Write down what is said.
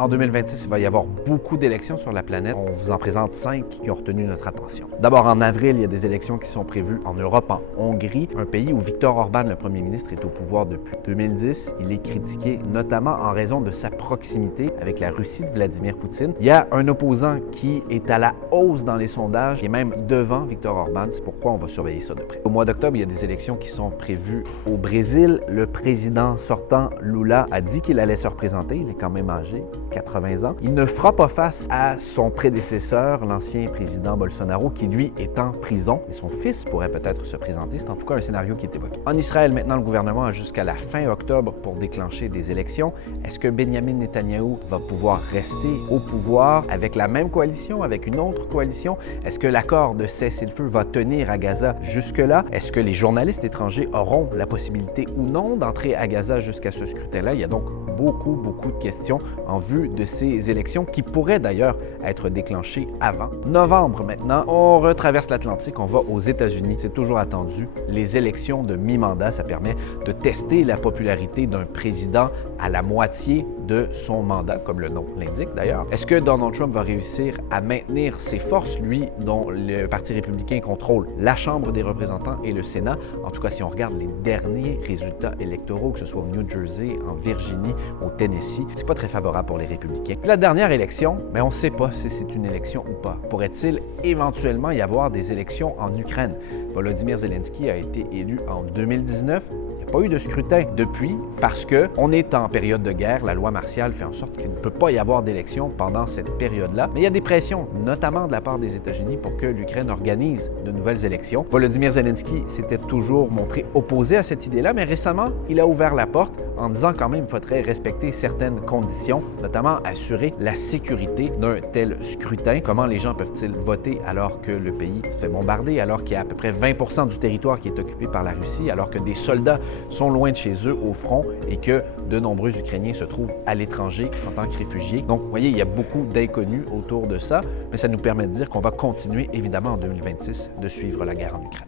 En 2026, il va y avoir beaucoup d'élections sur la planète. On vous en présente 5 qui ont retenu notre attention. D'abord, en avril, il y a des élections qui sont prévues en Europe, en Hongrie, un pays où Viktor Orban, le premier ministre, est au pouvoir depuis 2010. Il est critiqué notamment en raison de sa proximité avec la Russie de Vladimir Poutine. Il y a un opposant qui est à la hausse dans les sondages et même devant Viktor Orban. C'est pourquoi on va surveiller ça de près. Au mois d'octobre, il y a des élections qui sont prévues au Brésil. Le président sortant, Lula, a dit qu'il allait se représenter. Il est quand même âgé. 80 ans. Il ne fera pas face à son prédécesseur, l'ancien président Bolsonaro, qui lui est en prison. Et son fils pourrait peut-être se présenter. C'est en tout cas un scénario qui est évoqué. En Israël, maintenant, le gouvernement a jusqu'à la fin octobre pour déclencher des élections. Est-ce que Benjamin Netanyahou va pouvoir rester au pouvoir avec la même coalition, avec une autre coalition? Est-ce que l'accord de cessez-le-feu va tenir à Gaza jusque-là? Est-ce que les journalistes étrangers auront la possibilité ou non d'entrer à Gaza jusqu'à ce scrutin-là? Il y a donc beaucoup de questions en vue de ces élections qui pourraient d'ailleurs être déclenchées avant. Novembre maintenant, on retraverse l'Atlantique, on va aux États-Unis. C'est toujours attendu. Les élections de mi-mandat, ça permet de tester la popularité d'un président à la moitié de son mandat, comme le nom l'indique d'ailleurs. Est-ce que Donald Trump va réussir à maintenir ses forces, lui, dont le Parti républicain contrôle la Chambre des représentants et le Sénat? En tout cas, si on regarde les derniers résultats électoraux, que ce soit au New Jersey, en Virginie, au Tennessee, c'est pas très favorable pour les républicains. Puis la dernière élection, on ne sait pas si c'est une élection ou pas. Pourrait-il éventuellement y avoir des élections en Ukraine? Volodymyr Zelensky a été élu en 2019. Il n'y a pas eu de scrutin depuis parce qu'on est en période de guerre. La loi martiale fait en sorte qu'il ne peut pas y avoir d'élection pendant cette période-là. Mais il y a des pressions, notamment de la part des États-Unis, pour que l'Ukraine organise de nouvelles élections. Volodymyr Zelensky s'était toujours montré opposé à cette idée-là, mais récemment, il a ouvert la porte en disant quand même qu'il faudrait respecter certaines conditions, notamment assurer la sécurité d'un tel scrutin. Comment les gens peuvent-ils voter alors que le pays se fait bombarder, alors qu'il y a à peu près 20% du territoire qui est occupé par la Russie, alors que des soldats sont loin de chez eux au front et que de nombreux Ukrainiens se trouvent à l'étranger en tant que réfugiés. Donc, vous voyez, il y a beaucoup d'inconnus autour de ça, mais ça nous permet de dire qu'on va continuer, évidemment, en 2026, de suivre la guerre en Ukraine.